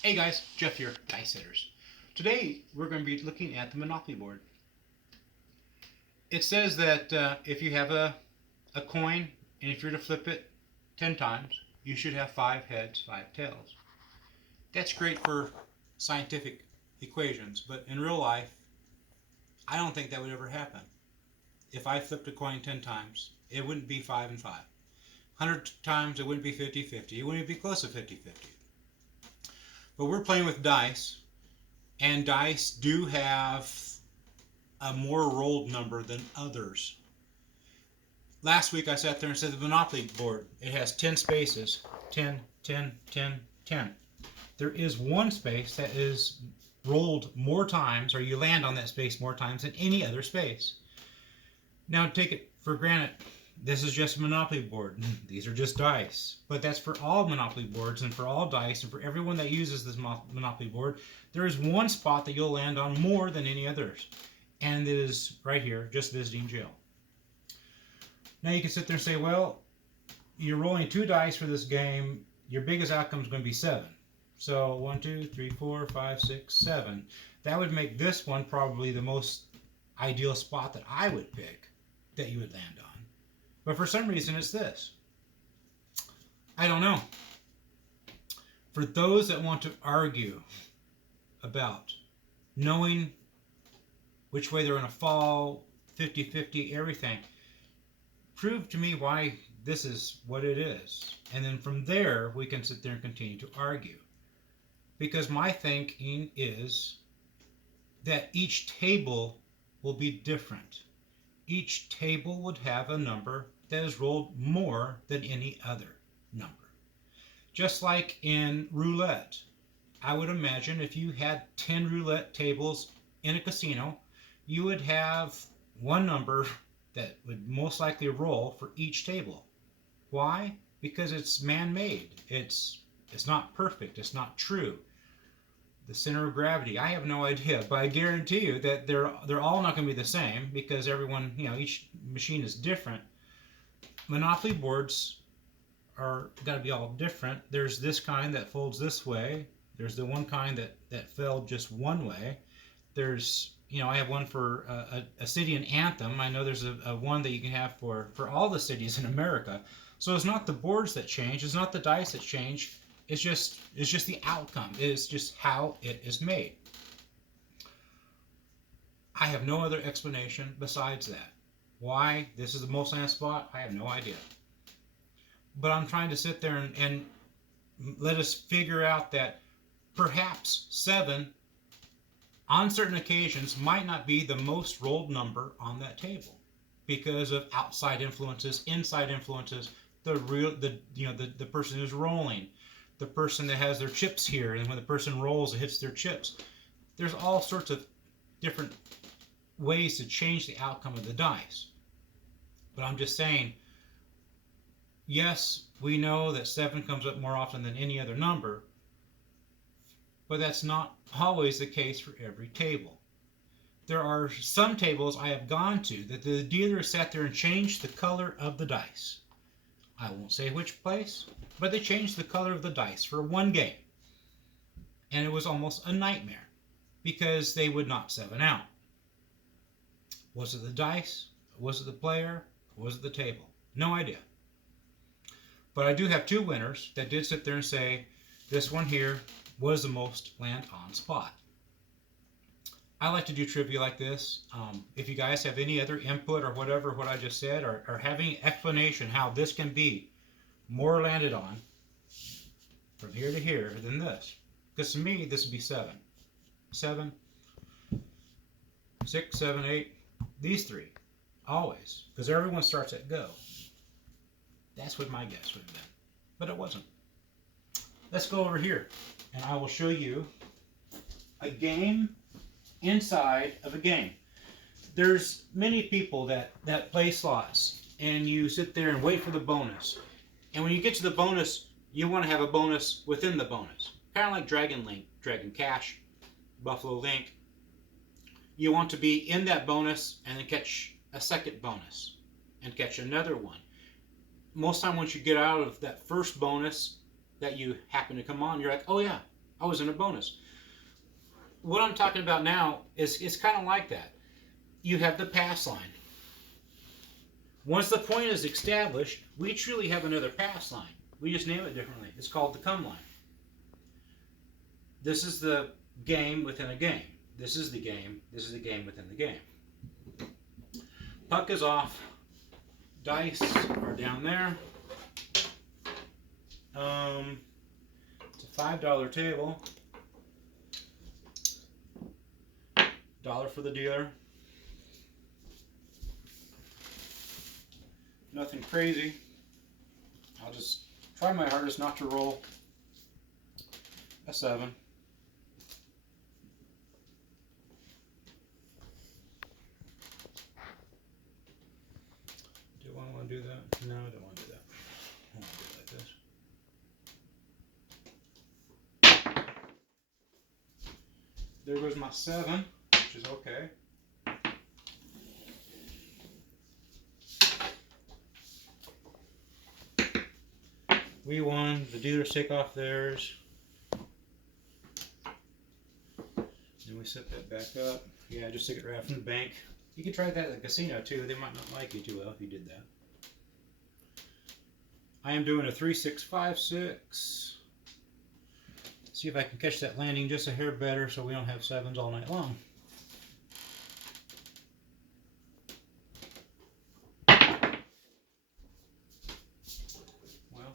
Hey guys, Jeff here, Dice Setters. Today we're going to be looking at the Monopoly board. It says that if you have a coin and if you're to flip it 10 times, you should have 5 heads, 5 tails. That's great for scientific equations, but in real life, I don't think that would ever happen. If I flipped a coin 10 times, it wouldn't be 5 and 5. 100 times, it wouldn't be 50-50. It wouldn't be close to 50-50. But we're playing with dice, and dice do have a more rolled number than others. Last week I sat there and said the Monopoly board, it has 10 spaces. 10, 10, 10, 10. There is one space that is rolled more times, or you land on that space more times than any other space. Now take it for granted, this is just a Monopoly board. These are just dice. But that's for all Monopoly boards and for all dice and for everyone that uses this Monopoly board. There is one spot that you'll land on more than any others. And it is right here, just visiting jail. Now you can sit there and say, well, you're rolling 2 dice for this game. Your biggest outcome is going to be 7. So 1, 2, 3, 4, 5, 6, 7. That would make this one probably the most ideal spot that I would pick that you would land on. But for some reason it's this. I don't know. For those that want to argue about knowing which way they're going to fall, 50-50, everything, prove to me why this is what it is. And then from there, we can sit there and continue to argue. Because my thinking is that each table will be different. Each table would have a number that is rolled more than any other number. Just like in roulette. I would imagine if you had 10 roulette tables in a casino, you would have one number that would most likely roll for each table. Why? Because it's man-made. It's not perfect. It's not true. The center of gravity, I have no idea, but I guarantee you that they're all not going to be the same because everyone, each machine is different. Monopoly boards are got to be all different. There's this kind that folds this way. There's the one kind that fold just one way. There's, I have one for a city and anthem. I know there's a one that you can have for all the cities in America. So it's not the boards that change. It's not the dice that change. It's just the outcome. It's just how it is made. I have no other explanation besides that. Why this is the most land spot, I have no idea. But I'm trying to sit there and let us figure out that perhaps 7 on certain occasions might not be the most rolled number on that table because of outside influences, inside influences, the person who's rolling, the person that has their chips here, and when the person rolls, it hits their chips. There's all sorts of different ways to change the outcome of the dice. But I'm just saying, yes, we know that 7 comes up more often than any other number, but that's not always the case for every table. There are some tables I have gone to that the dealer sat there and changed the color of the dice. I won't say which place, but they changed the color of the dice for one game. And it was almost a nightmare because they would not 7 out. Was it the dice? Was it the player? Was it the table? No idea. But I do have 2 winners that did sit there and say, this one here was the most land on spot. I like to do trivia like this. If you guys have any other input or whatever, what I just said, or have any explanation how this can be more landed on from here to here than this. Because to me, this would be 7. 7, 6, 7, 8, these 3. Always. Because everyone starts at go. That's what my guess would have been. But it wasn't. Let's go over here and I will show you a game inside of a game. There's many people that play slots and you sit there and wait for the bonus. And when you get to the bonus, you want to have a bonus within the bonus. Kind of like Dragon Link, Dragon Cash, Buffalo Link. You want to be in that bonus and then catch a second bonus and catch another one. Most time once you get out of that first bonus that you happen to come on, you're like, oh yeah, I was in a bonus. What I'm talking about now is it's kind of like that. You have the pass line. Once the point is established, we truly have another pass line. We just name it differently. It's called the come line. This is the game within a game. This is the game. This is the game within the game. Puck is off. Dice are down there. It's a $5 table. $1 for the dealer. Nothing crazy. I'll just try my hardest not to roll a 7. Do I want to do that? No, I don't want to do that. I want to do it like this. There goes my 7, which is okay. We won. The dealers take off theirs. Then we set that back up. Yeah, just stick it right from the bank. You could try that at the casino too. They might not like you too well if you did that. I am doing a 3, 6, 5, 6. See if I can catch that landing just a hair better so we don't have 7s all night long. Well,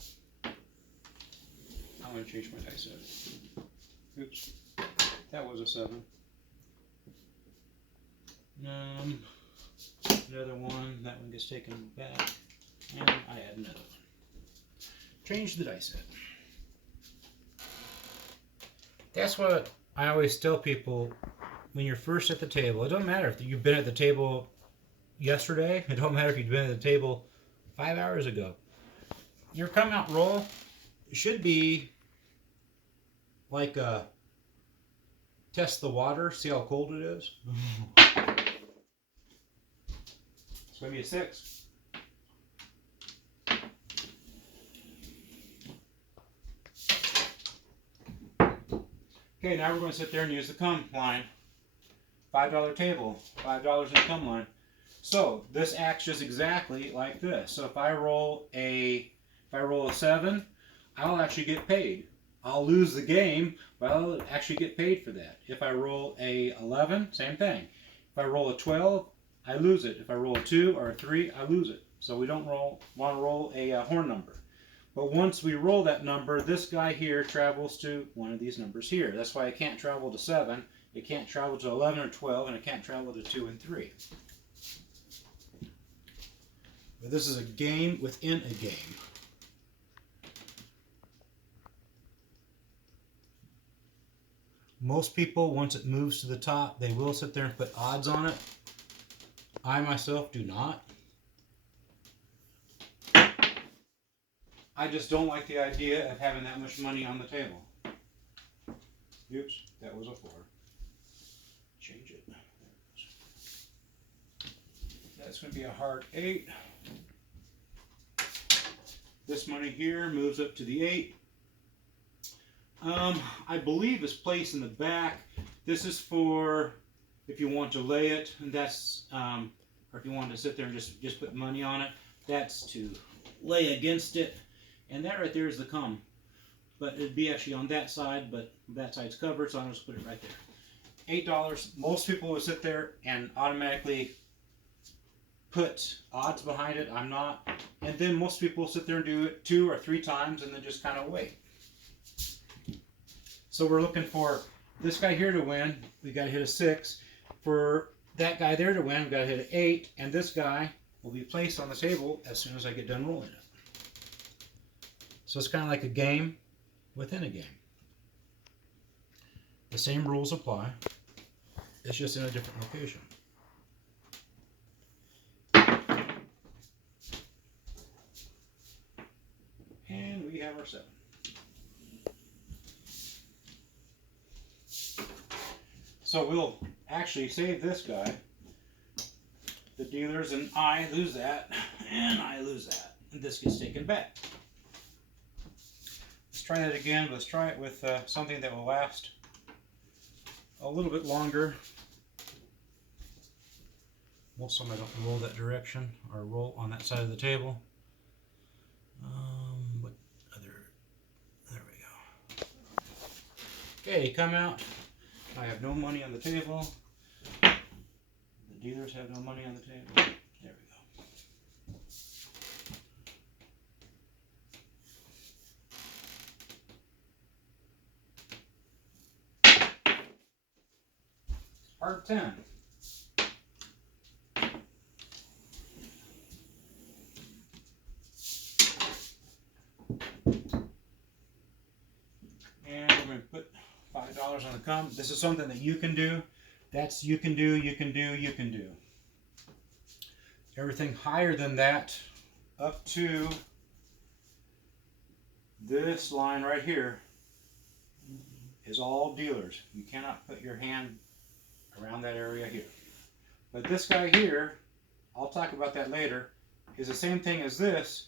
I'm going to change my dice set. Oops. That was a 7. Another one. That one gets taken back. And I add another one. Change the dice set. That's what I always tell people when you're first at the table. It don't matter if you've been at the table yesterday. It don't matter if you've been at the table 5 hours ago. Your come out roll should be like a test the water, see how cold it is. It's going to be a 6. Okay, now we're going to sit there and use the come line. $5 table, $5 in the come line. So this acts just exactly like this. So if I roll a 7, I'll actually get paid. I'll lose the game, but I'll actually get paid for that. If I roll a 11, same thing. If I roll a 12, I lose it. If I roll a 2 or a 3, I lose it. So we don't want to roll a horn number. But once we roll that number, this guy here travels to one of these numbers here. That's why it can't travel to 7, it can't travel to 11 or 12, and it can't travel to 2 and 3. But this is a game within a game. Most people, once it moves to the top, they will sit there and put odds on it. I myself do not. I just don't like the idea of having that much money on the table. Oops, that was a 4. Change it. That's going to be a hard 8. This money here moves up to the 8. I believe it's placed in the back. This is for if you want to lay it, and that's or if you want to sit there and just put money on it. That's to lay against it. And that right there is the come. But it'd be actually on that side, but that side's covered, so I'll just put it right there. $8. Most people would sit there and automatically put odds behind it. I'm not. And then most people sit there and do it 2 or 3 times and then just kind of wait. So we're looking for this guy here to win. We got to hit a 6. For that guy there to win, we got to hit an 8. And this guy will be placed on the table as soon as I get done rolling it. So it's kind of like a game within a game. The same rules apply. It's just in a different location. And we have our 7. So we'll actually save this guy. The dealers and I lose that, and I lose that. And this gets taken back. try that again. Let's try it with something that will last a little bit longer. Most of them I don't roll that direction or roll on that side of the table. What other? There we go. Okay, come out. I have no money on the table. The dealers have no money on the table. There we go. Part 10. And we're going to put $5 on the come. This is something that you can do. That's you can do, you can do, you can do. Everything higher than that, up to this line right here, is all dealers. You cannot put your hand around that area here. But this guy here, I'll talk about that later, is the same thing as this,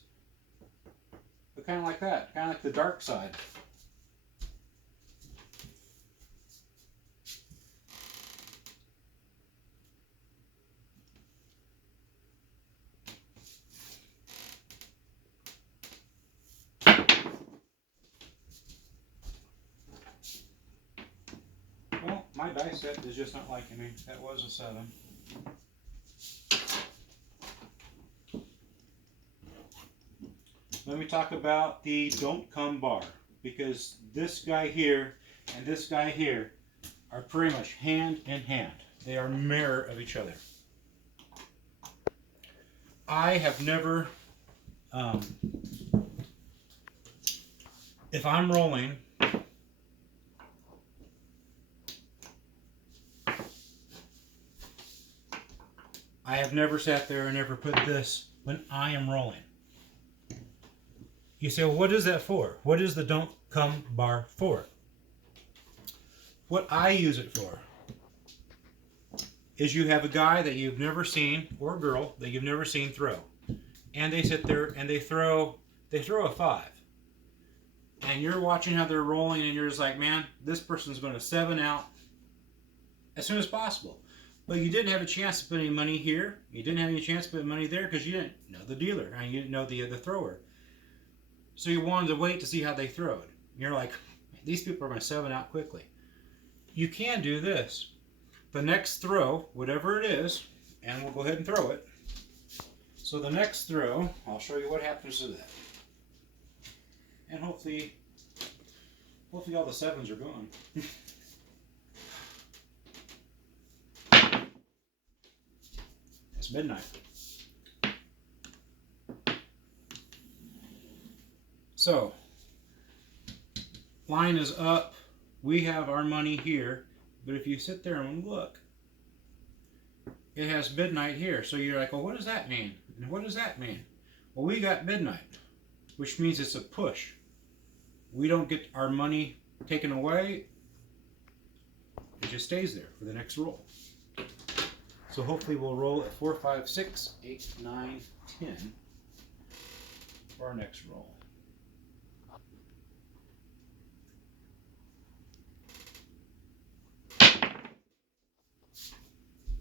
but kind of like that, kind of like the dark side. Well, my dice set is just not liking me. That was a 7. Let me talk about the don't come bar, because this guy here and this guy here are pretty much hand in hand. They are mirror of each other. I have never, if I'm rolling, I have never sat there and never put this when I am rolling. You say, well, what is that for? What is the don't come bar for? What I use it for is you have a guy that you've never seen, or a girl that you've never seen throw. And they sit there and they throw a 5. And you're watching how they're rolling and you're just like, man, this person's going to 7 out as soon as possible. But you didn't have a chance to put any money here. You didn't have any chance to put money there because you didn't know the dealer and you didn't know the thrower. So you wanted to wait to see how they throw it. You're like, these people are going to 7 out quickly. You can do this. The next throw, whatever it is, and we'll go ahead and throw it. So the next throw, I'll show you what happens to that. And hopefully all the 7s are gone. It's midnight. So, line is up. We have our money here. But if you sit there and look, it has midnight here. So you're like, well, what does that mean? And what does that mean? Well, we got midnight, which means it's a push. We don't get our money taken away. It just stays there for the next roll. So hopefully we'll roll at 4, 5, 6, 8, 9, 10 for our next roll.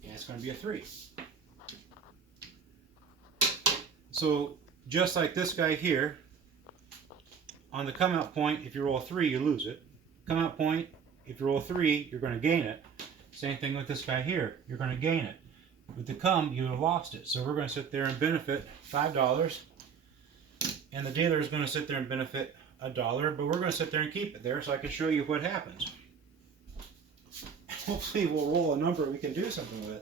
And it's going to be a 3. So just like this guy here, on the come out point, if you roll a 3, you lose it. Come out point, if you roll a 3, you're going to gain it. Same thing with this guy here, you're going to gain it. With the come, you have lost it. So we're going to sit there and benefit $5. And the dealer is going to sit there and benefit $1, but we're going to sit there and keep it there so I can show you what happens. Hopefully we'll roll a number we can do something with.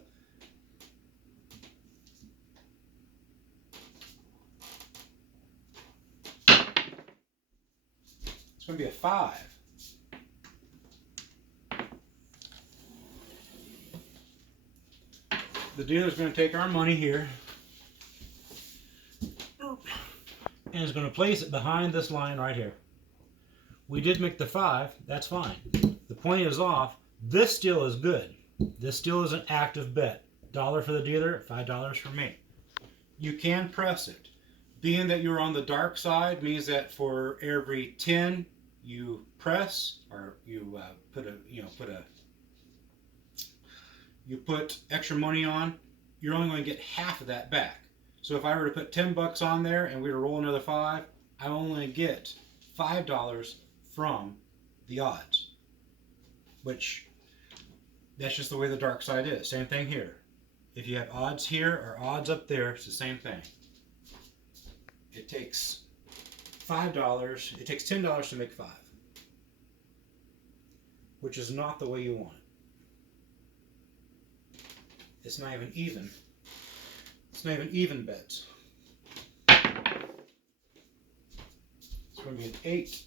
It's going to be a 5. The dealer's going to take our money here and is going to place it behind this line right here. We did make the 5, that's fine. The point is off. This still is good. This still is an active bet. $1 for the dealer, $5 for me. You can press it. Being that you're on the dark side means that for every 10 you press or you put extra money on, you're only going to get half of that back. So if I were to put $10 on there and we were to roll another 5, I only get $5 from the odds, which that's just the way the dark side is. Same thing here. If you have odds here or odds up there, it's the same thing. It takes $5. It takes $10 to make 5, which is not the way you want it. It's not even even. It's not even even bets. It's going to be an 8.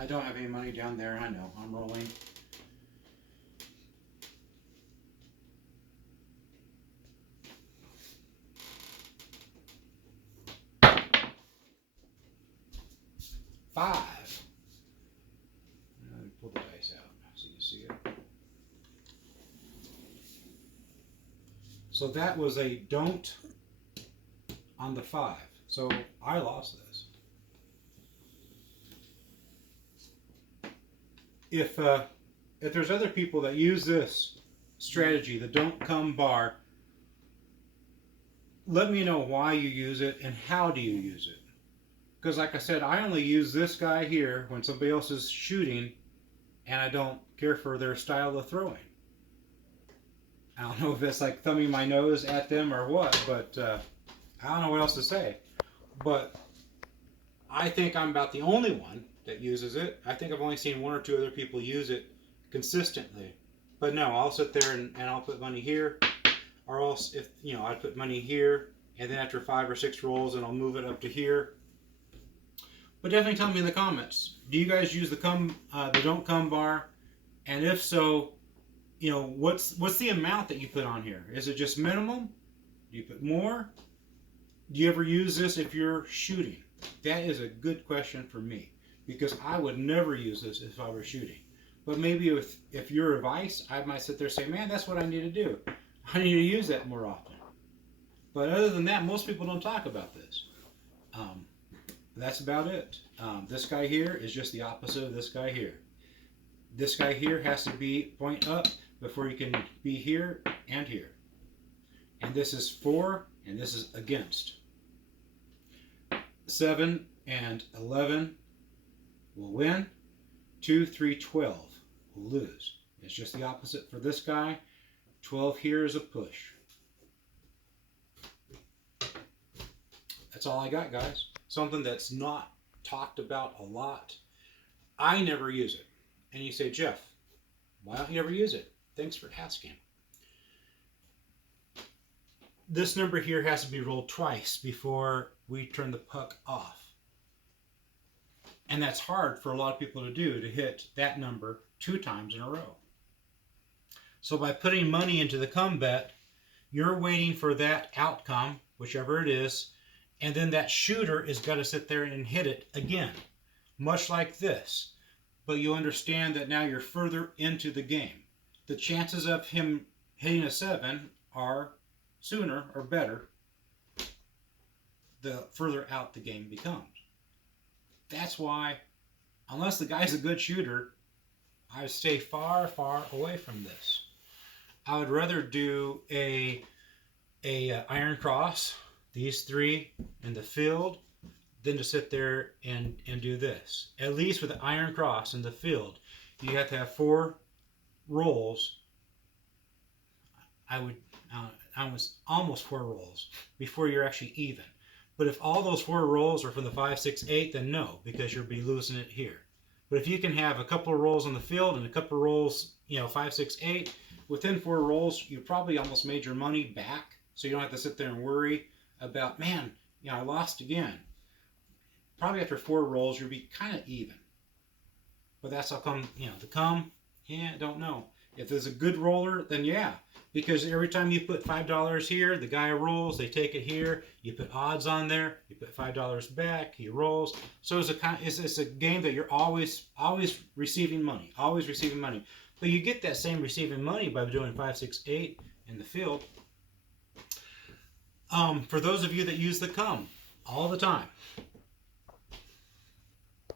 I don't have any money down there. I know. I'm rolling. Five. Let me pull the dice out so you see it. So that was a don't on the 5. So I lost this. If there's other people that use this strategy, the don't come bar, let me know why you use it and how do you use it. Because like I said, I only use this guy here when somebody else is shooting, and I don't care for their style of throwing. I don't know if it's like thumbing my nose at them or what, but I don't know what else to say. But I think I'm about the only one that uses it. I think I've only seen 1 or 2 other people use it consistently. But no, I'll sit there and I'll put money here, or else if I'd put money here, and then after 5 or 6 rolls, and I'll move it up to here. But definitely tell me in the comments, do you guys use the don't come bar? And if so, what's the amount that you put on here? Is it just minimum? Do you put more? Do you ever use this if you're shooting? That is a good question for me, because I would never use this if I were shooting. But maybe if your advice, I might sit there and say, man, that's what I need to do. I need to use that more often. But other than that, most people don't talk about this. That's about it. This guy here is just the opposite of this guy here. This guy here has to be point up before you can be here and here. And this is for, and this is against. 7 and 11 will win. 2, 3, 12 will lose. It's just the opposite for this guy. 12 here is a push. That's all I got, guys. Something that's not talked about a lot. I never use it. And you say, Jeff, why don't you ever use it? Thanks for asking. This number here has to be rolled twice before we turn the puck off. And that's hard for a lot of people to do, to hit that number 2 times in a row. So by putting money into the come bet, you're waiting for that outcome, whichever it is, and then that shooter is got to sit there and hit it again, much like this. But you understand that now you're further into the game. The chances of him hitting a 7 are sooner or better the further out the game becomes. That's why, unless the guy's a good shooter, I would stay far, far away from this. I would rather do a iron cross, these 3 in the field, than to sit there and do this. At least with the iron cross in the field, you have to have 4 rolls. I was almost 4 rolls before you're actually even. But if all those 4 rolls are from the 5, 6, 8, then no, because you'll be losing it here. But if you can have a couple of rolls on the field and a couple of rolls, 5, 6, 8, within 4 rolls, you probably almost made your money back. So you don't have to sit there and worry about, man, I lost again. Probably after 4 rolls, you'll be kind of even. But that's how come, the come, don't know. If there's a good roller, then yeah. Because every time you put $5 here, the guy rolls, they take it here, you put odds on there, you put $5 back, he rolls. So it's a game that you're always receiving money, always receiving money. But you get that same receiving money by doing 5, 6, 8 in the field. For those of you that use the come all the time,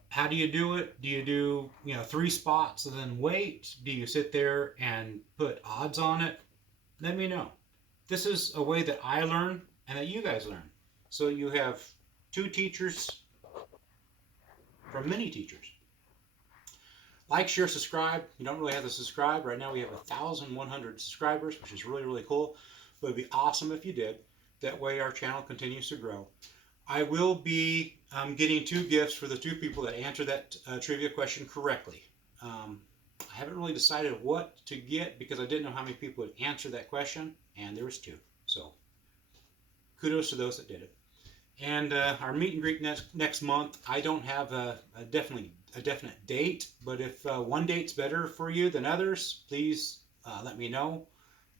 how do you do it? Do you do 3 spots and then wait? Do you sit there and put odds on it? Let me know. This is a way that I learn and that you guys learn. So you have 2 teachers from many teachers. Like, share, subscribe. You don't really have to subscribe. Right now we have 1,100 subscribers, which is really, really cool. But it'd be awesome if you did. That way our channel continues to grow. I will be getting 2 gifts for the 2 people that answer that trivia question correctly. I haven't really decided what to get because I didn't know how many people would answer that question, and there was 2. So kudos to those that did it. And our meet and greet next month, I don't have a definite date, but if one date's better for you than others, please let me know.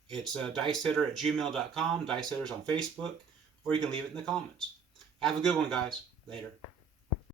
It's dicehitter@gmail.com, Dice Hitters on Facebook, or you can leave it in the comments. Have a good one, guys. Later.